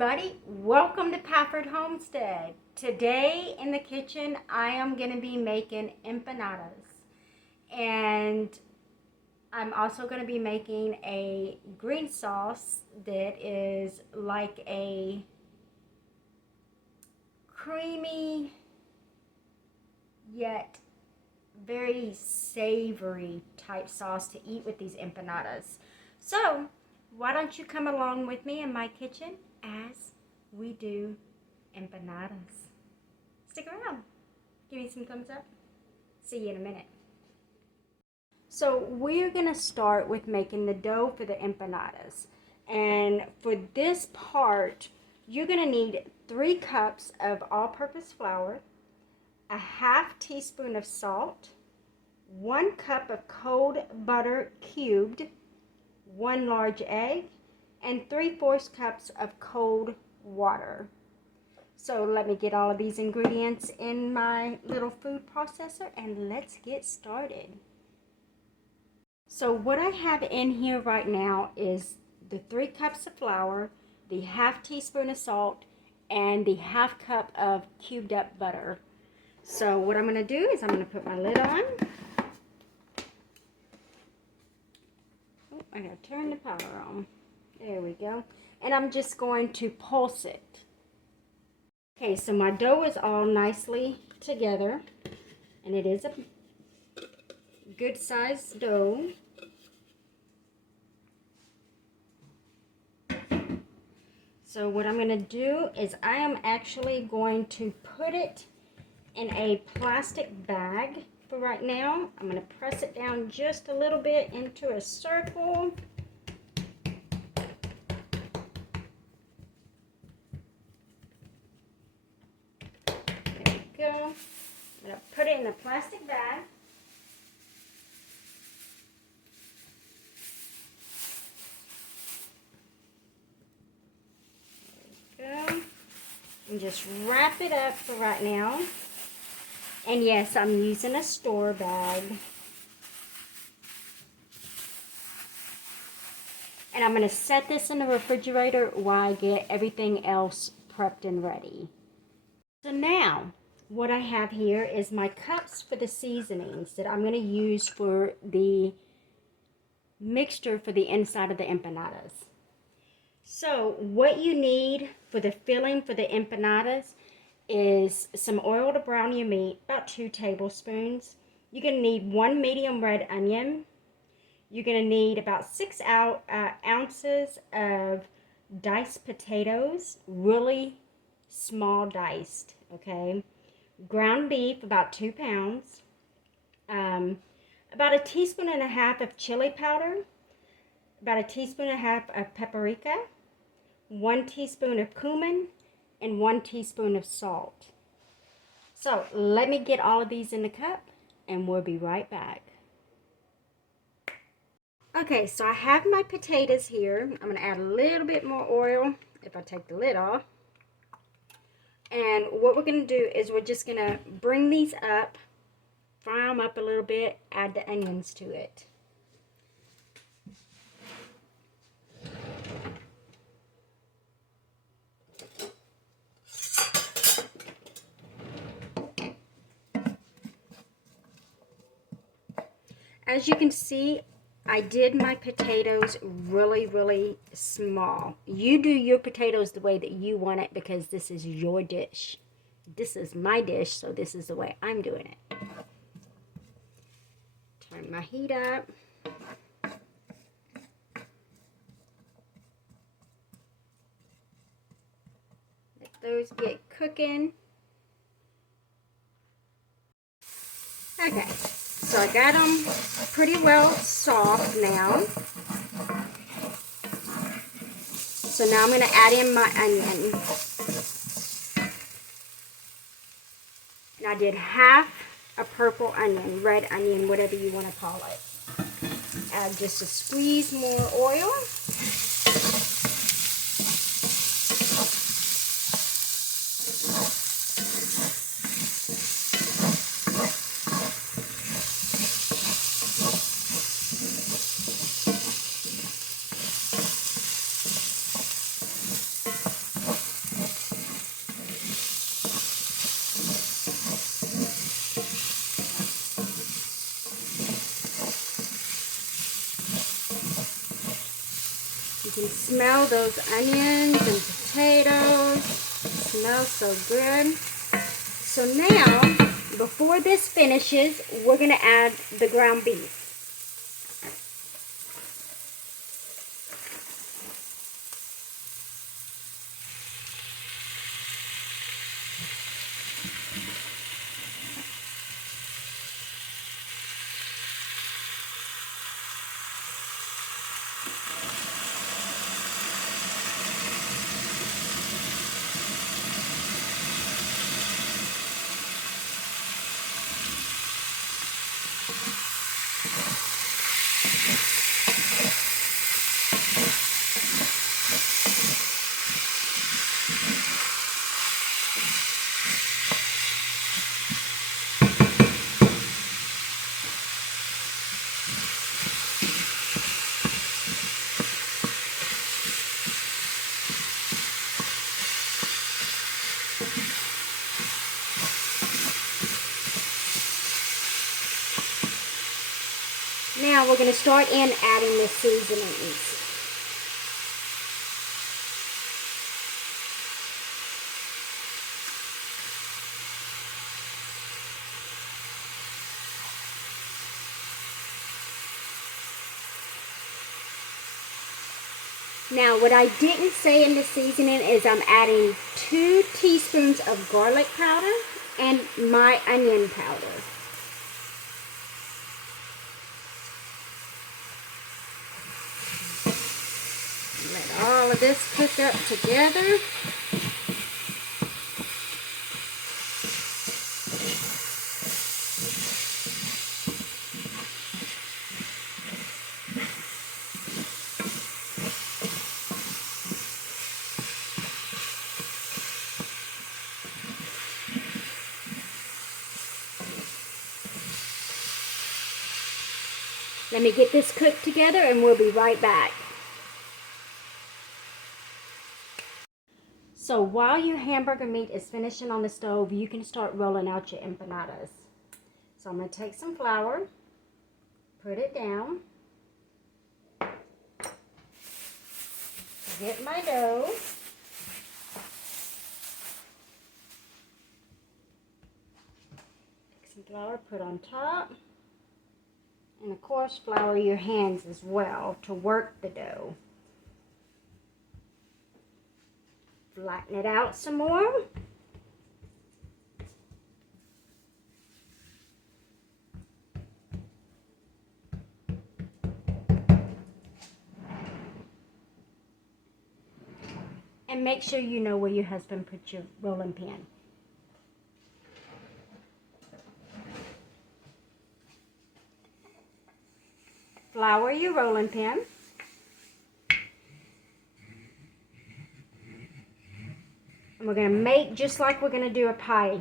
everybody, welcome to Pafford Homestead. Today in the kitchen I am going to be making empanadas, and I'm also going to be making a green sauce that is like a creamy yet very savory type sauce to eat with these empanadas. So why don't you come along with me in my kitchen as we do empanadas. Stick around. Give me some thumbs up. See you in a minute. So we're going to start with making the dough for the empanadas. And for this part, you're going to need 3 cups of all-purpose flour, a half teaspoon of salt, 1 cup of cold butter cubed, 1 large egg, and 3/4 cups of cold water. So let me get all of these ingredients in my little food processor and let's get started. So what I have in here right now is the 3 cups of flour, the half teaspoon of salt, and the half cup of cubed up butter. So what I'm going to do is I'm going to put my lid on. I gotta turn the power on. There we go. And I'm just going to pulse it. Okay, so my dough is all nicely together. And it is a good sized dough. So what I'm going to do is I am actually going to put it in a plastic bag. For right now, I'm going to press it down just a little bit into a circle. There we go. I'm going to put it in a plastic bag. There we go. And just wrap it up for right now. And yes, I'm using a store bag. And I'm going to set this in the refrigerator while I get everything else prepped and ready. So now, what I have here is my cups for the seasonings that I'm going to use for the mixture for the inside of the empanadas. So what you need for the filling for the empanadas is some oil to brown your meat, about 2 tablespoons. You're going to need 1 medium red onion. You're going to need about 6 ounces of diced potatoes, really small diced, okay? Ground beef, about 2 pounds. About 1.5 teaspoons of chili powder, about 1.5 teaspoons of paprika, 1 teaspoon of cumin, and 1 teaspoon of salt. So let me get all of these in the cup and we'll be right back. Okay, so I have my potatoes here. I'm going to add a little bit more oil if I take the lid off. And what we're going to do is we're just going to bring these up, fry them up a little bit, add the onions to it. As you can see, I did my potatoes really small. You do your potatoes the way that you want it because this is your dish. This is my dish, so this is the way I'm doing it. Turn my heat up. Let those get cooking. Okay. So I got them pretty well soft now. So now I'm going to add in my onion. And I did half a purple onion, red onion, whatever you want to call it. Add just a squeeze more oil. can smell those onions and potatoes. It smells so good. So now, before this finishes, we're going to add the ground beef. Now we're going to start in adding the seasonings. Now what I didn't say in the seasoning is I'm adding 2 teaspoons of garlic powder and my onion powder. Let all of this cook up together. Let me get this cooked together and we'll be right back. So while your hamburger meat is finishing on the stove, you can start rolling out your empanadas. So I'm going to take some flour, put it down, get my dough, take some flour, put on top, and of course flour your hands as well to work the dough. Flatten it out some more. And make sure you know where your husband put your rolling pin. Flour your rolling pin. And we're going to make just like we're going to do a pie.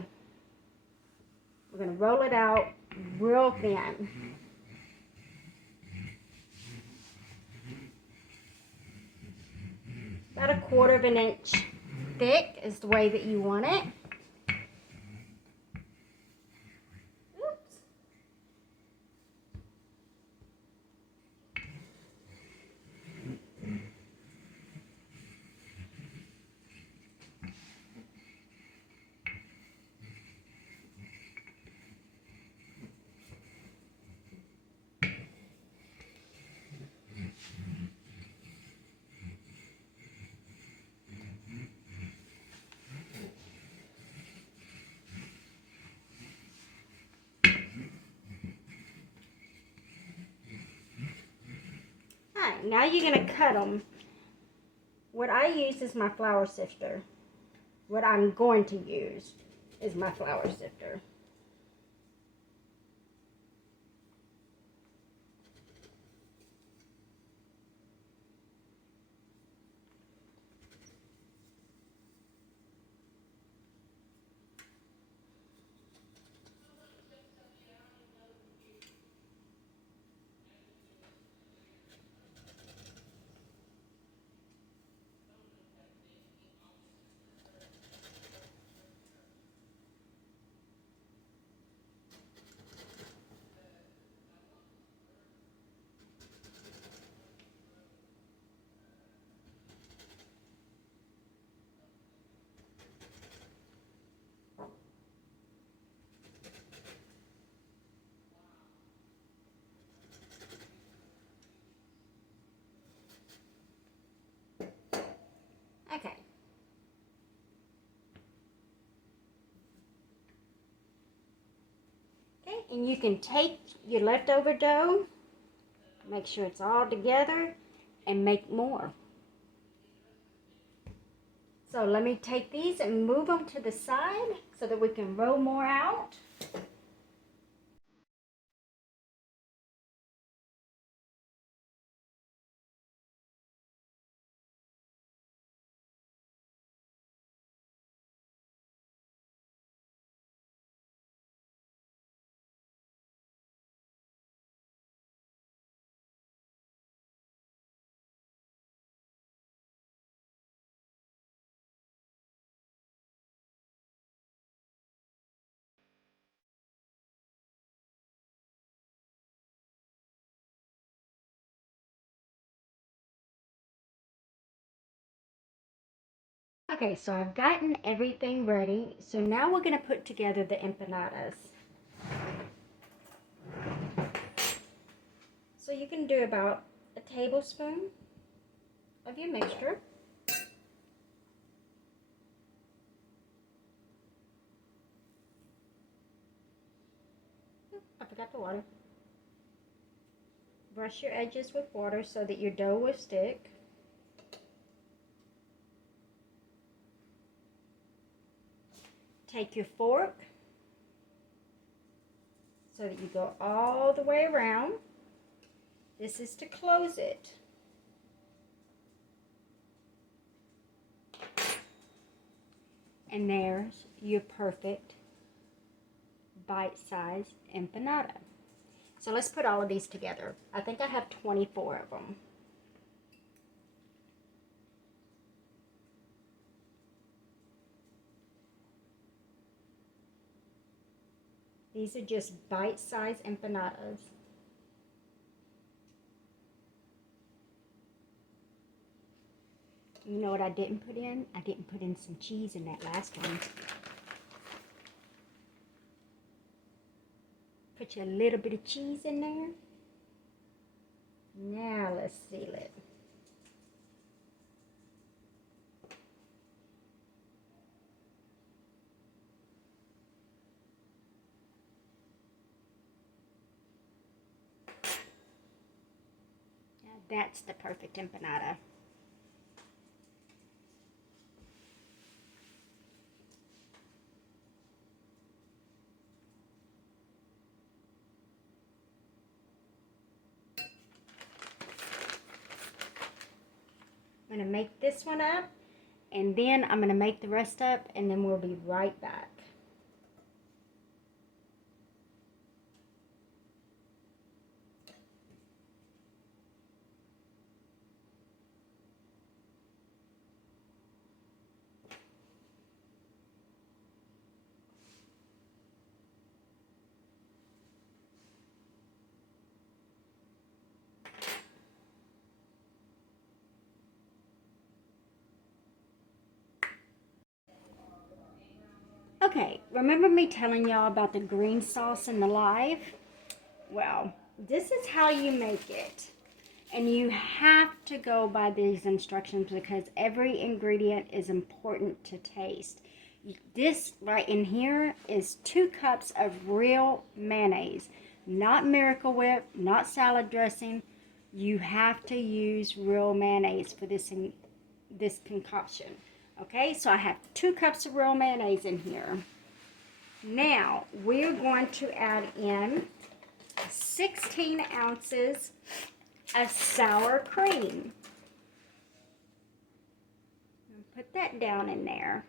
We're going to roll it out real thin. About 1/4 of an inch thick is the way that you want it. Oops. Alright, now you're going to cut them. What I use is my flour sifter. What I'm going to use is my flour sifter. and you can take your leftover dough, make sure it's all together, and make more. So let me take these and move them to the side so that we can roll more out. Okay, so I've gotten everything ready. So now we're going to put together the empanadas. So you can do about a tablespoon of your mixture. I forgot the water. Brush your edges with water so that your dough will stick. Take your fork so that you go all the way around. This is to close it. And there's your perfect bite-sized empanada. So let's put all of these together. I think I have 24 of them. These are just bite-sized empanadas. You know what I didn't put in? I didn't put in some cheese in that last one. Put you a little bit of cheese in there. Now let's seal it. Now that's the perfect empanada. I'm going to make this one up, and then I'm going to make the rest up, and then we'll be right back. Okay, remember me telling y'all about the green sauce in the live? Well, this is how you make it. And you have to go by these instructions because every ingredient is important to taste. This right in here is 2 cups of real mayonnaise. Not Miracle Whip, not salad dressing. You have to use real mayonnaise for this concoction. Okay, so I have 2 cups of real mayonnaise in here. Now, we're going to add in 16 ounces of sour cream. Put that down in there.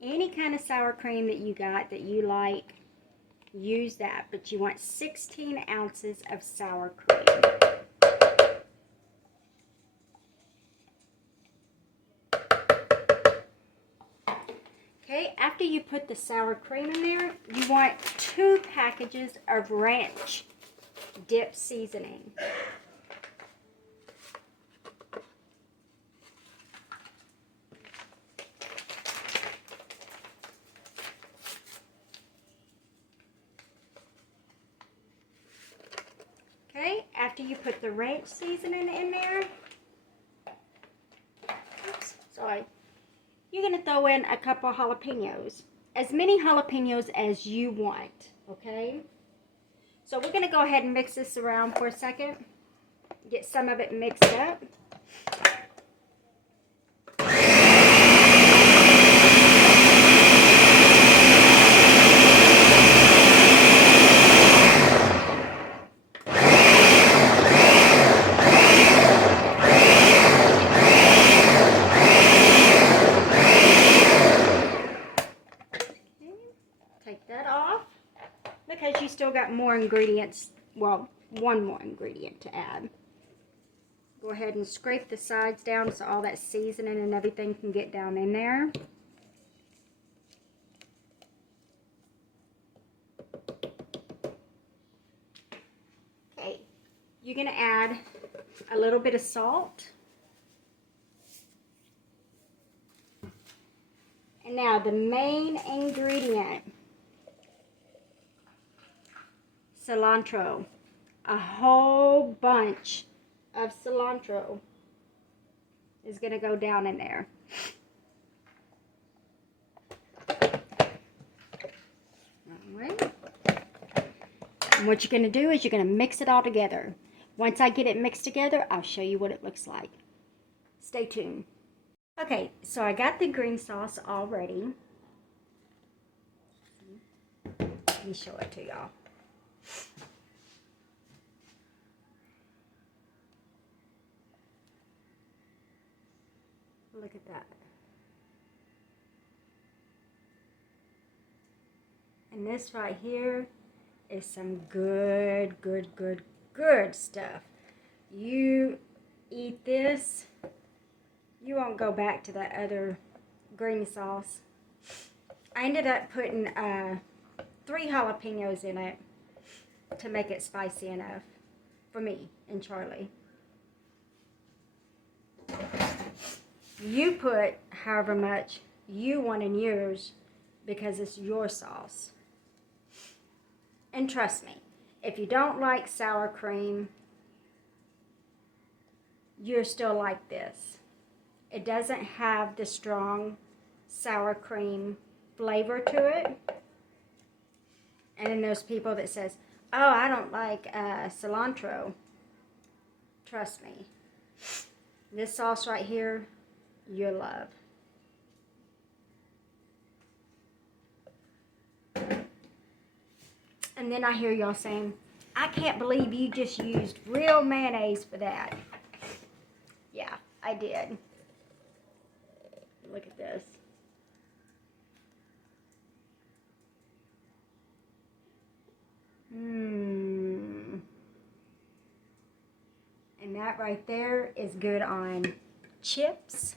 Any kind of sour cream that you got that you like, use that, but you want 16 ounces of sour cream. Okay, after you put the sour cream in there, you want 2 packages of ranch dip seasoning. Okay, after after you put the ranch seasoning in there, oops, sorry, you're going to throw in a couple jalapenos. As many jalapenos as you want, okay? So we're going to go ahead and mix this around for a second. Get some of it mixed up. Take that off because you still got more ingredients, well, one more ingredient to add. Go ahead and scrape the sides down so all that seasoning and everything can get down in there. Okay, you're going to add a little bit of salt. And now the main ingredient, cilantro. A whole bunch of cilantro is going to go down in there. Alright. And what you're going to do is you're going to mix it all together. Once I get it mixed together, I'll show you what it looks like. Stay tuned. Okay, so I got the green sauce all ready. Let me show it to y'all. Look at that. And this right here is some good stuff. You eat this, you won't go back to that other green sauce. I ended up putting 3 jalapenos in it to make it spicy enough for me and Charlie. You put however much you want in yours because it's your sauce. And trust me, if you don't like sour cream, you're still like this. It doesn't have the strong sour cream flavor to it. And then there's people that says, oh, I don't like cilantro. Trust me. This sauce right here, you'll love. And then I hear y'all saying, I can't believe you just used real mayonnaise for that. Yeah, I did. Look at this. And that right there is good on chips.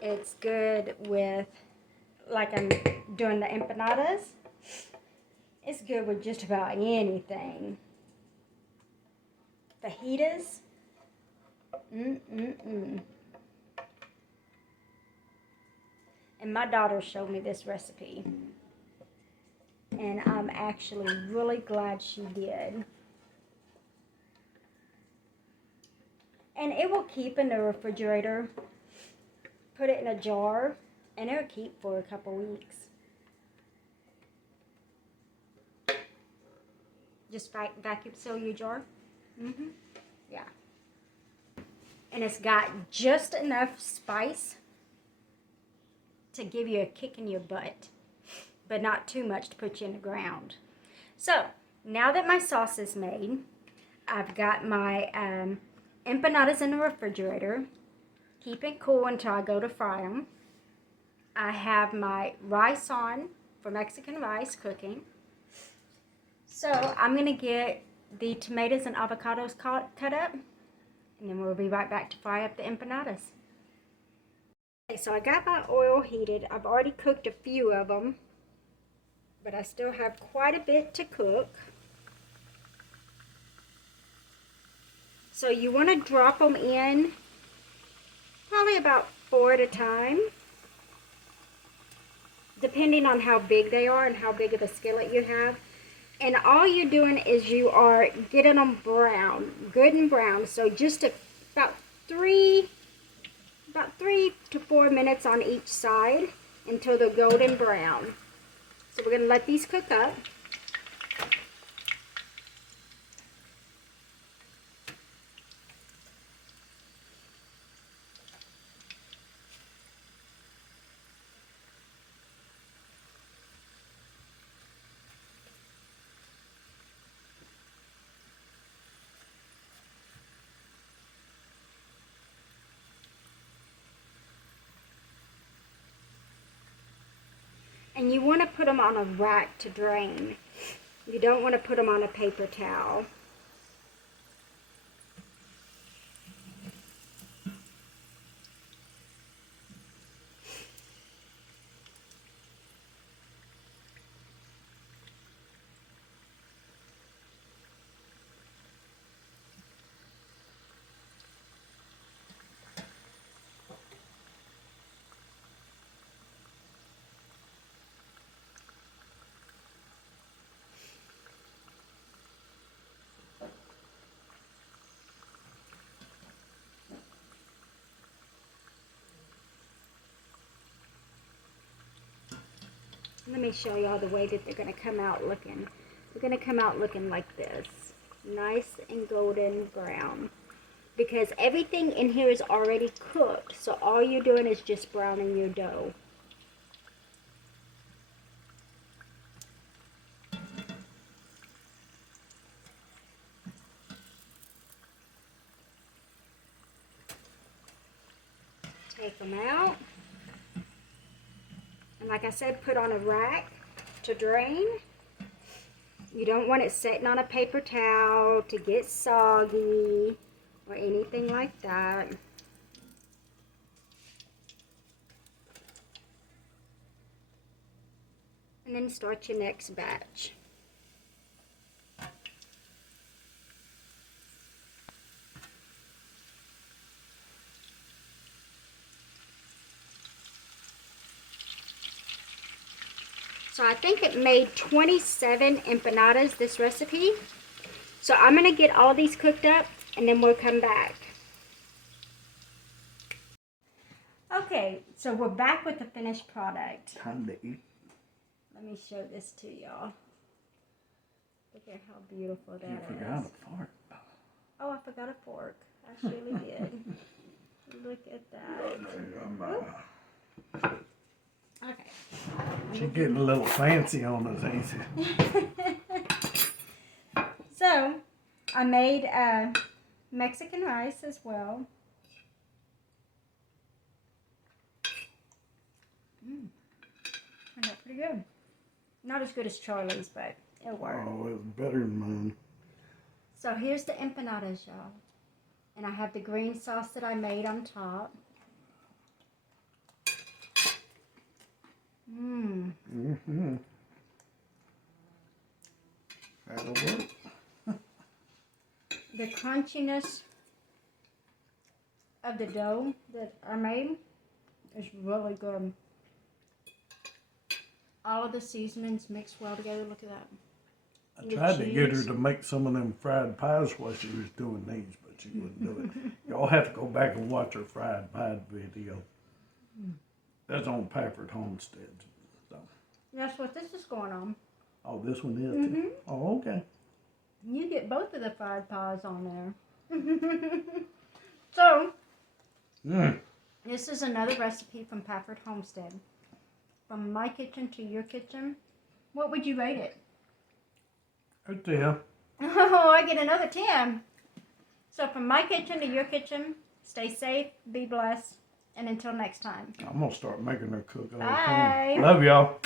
It's good with, like I'm doing the empanadas. It's good with just about anything. Fajitas. And my daughter showed me this recipe. And I'm actually really glad she did. And it will keep in the refrigerator. Put it in a jar, and it'll keep for a couple weeks. Just vacuum seal your jar. Yeah. And it's got just enough spice to give you a kick in your butt, but not too much to put you in the ground. So, now that my sauce is made, I've got my empanadas in the refrigerator. Keep it cool until I go to fry them. I have my rice on for Mexican rice cooking. So I'm going to get the tomatoes and avocados cut up, and then we'll be right back to fry up the empanadas. Okay, so I got my oil heated. I've already cooked a few of them, but I still have quite a bit to cook. So you want to drop them in probably about 4 at a time, depending on how big they are and how big of a skillet you have. And all you're doing is you are getting them brown, good and brown. So just about 3 to 4 minutes on each side until they're golden brown. So we're going to let these cook up. And you want to put them on a rack to drain. You don't want to put them on a paper towel. Let me show y'all the way that they're going to come out looking. They're going to come out looking like this. Nice and golden brown. Because everything in here is already cooked. So all you're doing is just browning your dough. Take them out. And like I said, put on a rack to drain. You don't want it sitting on a paper towel to get soggy or anything like that. And then start your next batch. So I think it made 27 empanadas, this recipe. So I'm going to get all these cooked up and then we'll come back. Okay, so we're back with the finished product. Time to eat. Let me show this to y'all. Look at how beautiful that is. You forgot a fork. Oh, I forgot a fork. I surely did. Look at that. Okay. She's getting a little fancy on us, ain't she? So, I made Mexican rice as well. Turned out pretty good. Not as good as Charlie's, but it'll work. Oh, it's better than mine. So here's the empanadas, y'all. And I have the green sauce that I made on top. Mm-hmm. That'll work. The crunchiness of the dough that I made is really good. All of the seasonings mixed well together. Look at that. I tried to get her to make some of them fried pies while she was doing these, but she wouldn't do it. Y'all have to go back and watch her fried pie video. That's on Pafford Homestead. So. That's what this is going on. Oh, this one is? Too? Oh, okay. You get both of the fried pies on there. So, this is another recipe from Pafford Homestead. From my kitchen to your kitchen. What would you rate it? A 10. Oh, I get another 10. So from my kitchen to your kitchen, stay safe, be blessed, and until next time. I'm going to start making her cook all the Bye. time. Love y'all.